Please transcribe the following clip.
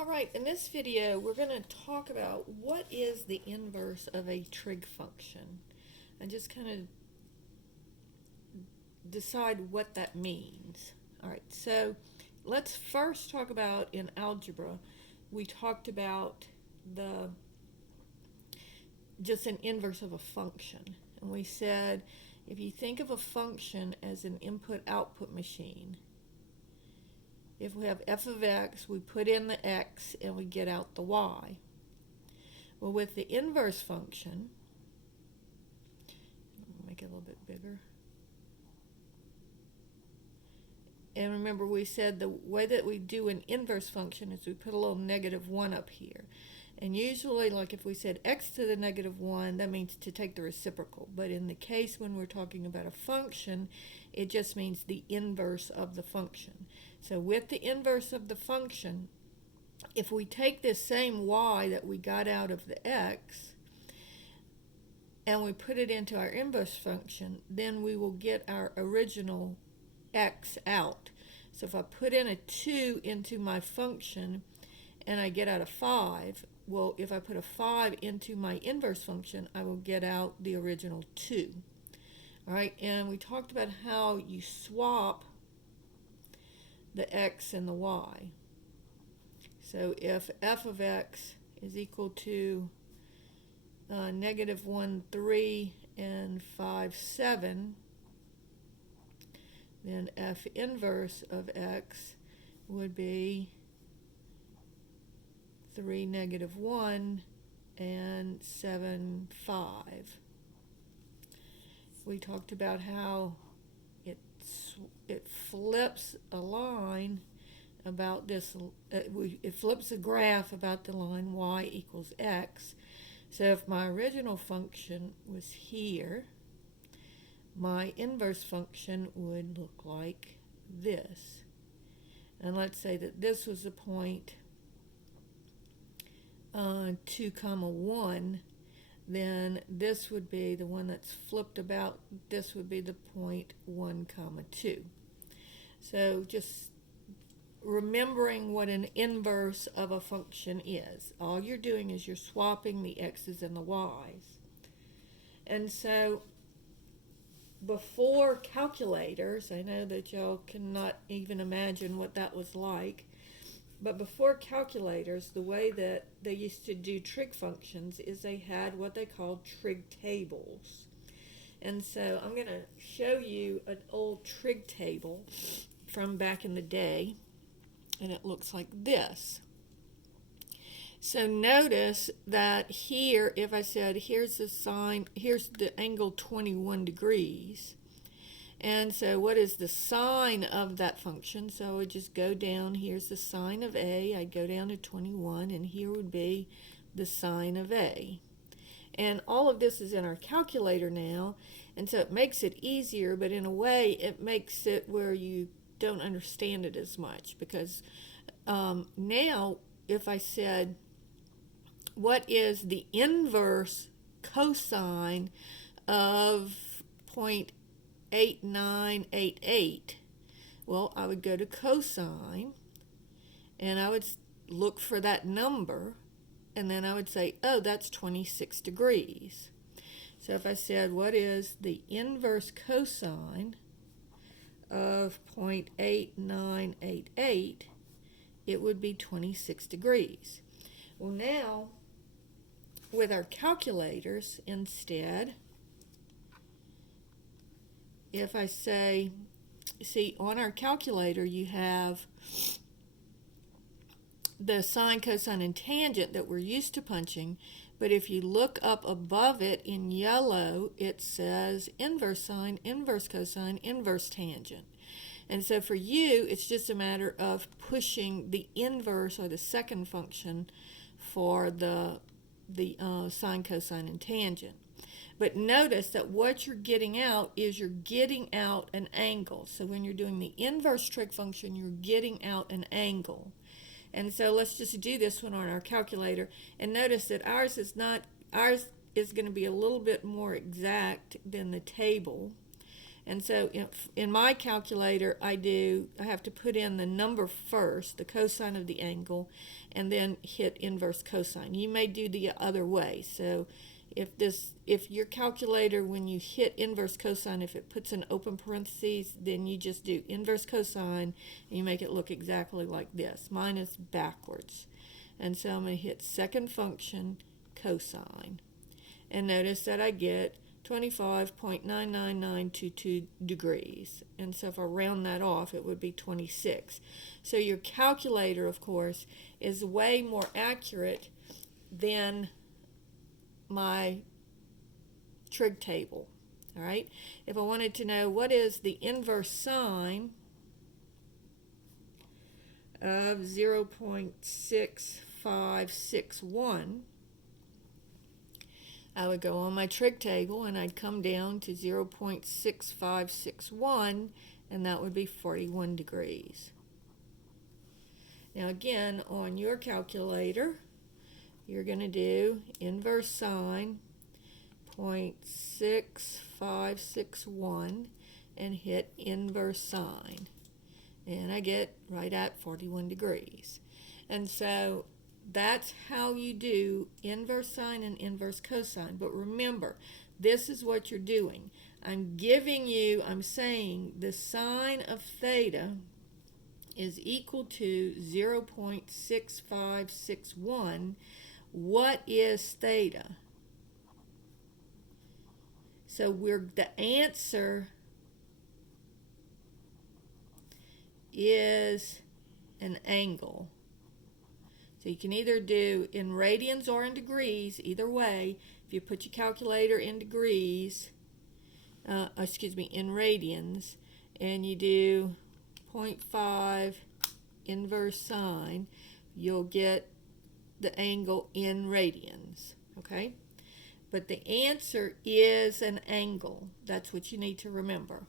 All right, in this video, we're going to talk about what is the inverse of a trig function and just kind of decide what that means. All right, so let's first talk about in algebra, we talked about just an inverse of a function. And we said if you think of a function as an input-output machine, if we have f of x, we put in the x and we get out the y. Well, with the inverse function, make it a little bit bigger. And remember, we said the way that we do an inverse function is we put a little -1 up here. And usually, like if we said x to the -1, that means to take the reciprocal. But in the case when we're talking about a function, it just means the inverse of the function. So with the inverse of the function, if we take this same y that we got out of the x and we put it into our inverse function, then we will get our original x out. So if I put in a 2 into my function and I get out a 5, well, if I put a 5 into my inverse function, I will get out the original 2. All right, and we talked about how you swap the x and the y. So if f of x is equal to -1, 3, and 5, 7, then f inverse of x would be 3, -1, and 7, 5. We talked about how it flips a line about this, it flips a graph about the line y equals x. So if my original function was here, my inverse function would look like this. And let's say that this was the point 2, 1, then this would be the one that's flipped about. This would be the point 1, 2. So just remembering what an inverse of a function is. All you're doing is you're swapping the x's and the y's. And so before calculators, I know that y'all cannot even imagine what that was like, but before calculators, the way that they used to do trig functions is they had what they called trig tables. And so I'm going to show you an old trig table from back in the day, and it looks like this. So notice that here, if I said here's the sine, here's the angle 21 degrees, and so what is the sine of that function? So I would just go down, here's the sine of A, I'd go down to 21, and here would be the sine of A. And all of this is in our calculator now, and so it makes it easier, but in a way it makes it where you don't understand it as much, because now if I said what is the inverse cosine of 0.8988, well, I would go to cosine and I would look for that number, and then I would say, oh, that's 26 degrees. So if I said what is the inverse cosine of 0.8988, it would be 26 degrees. Well, now with our calculators instead, if I say, see, on our calculator you have the sine, cosine, and tangent that we're used to punching, but if you look up above it in yellow, it says inverse sine, inverse cosine, inverse tangent. And so for you, it's just a matter of pushing the inverse or the second function for the sine, cosine, and tangent. But notice that what you're getting out is you're getting out an angle. So when you're doing the inverse trig function, you're getting out an angle. And so let's just do this one on our calculator. And notice that ours is going to be a little bit more exact than the table. And so in my calculator, I have to put in the number first, the cosine of the angle, and then hit inverse cosine. You may do the other way. So if your calculator, when you hit inverse cosine, if it puts in open parentheses, then you just do inverse cosine, and you make it look exactly like this. Mine is backwards. And so I'm going to hit second function, cosine. And notice that I get 25.99922 degrees. And so if I round that off, it would be 26. So your calculator, of course, is way more accurate than my trig table. All right. If I wanted to know what is the inverse sine of 0.6561, I would go on my trig table and I'd come down to 0.6561, and that would be 41 degrees. Now again, on your calculator, you're going to do inverse sine 0.6561 and hit inverse sine. And I get right at 41 degrees. And so that's how you do inverse sine and inverse cosine. But remember, this is what you're doing. I'm saying the sine of theta is equal to 0.6561. What is theta? So the answer is an angle. So you can either do in radians or in degrees, either way. If you put your calculator in degrees, in radians, and you do 0.5 inverse sine, you'll get the angle in radians, okay? But the answer is an angle. That's what you need to remember.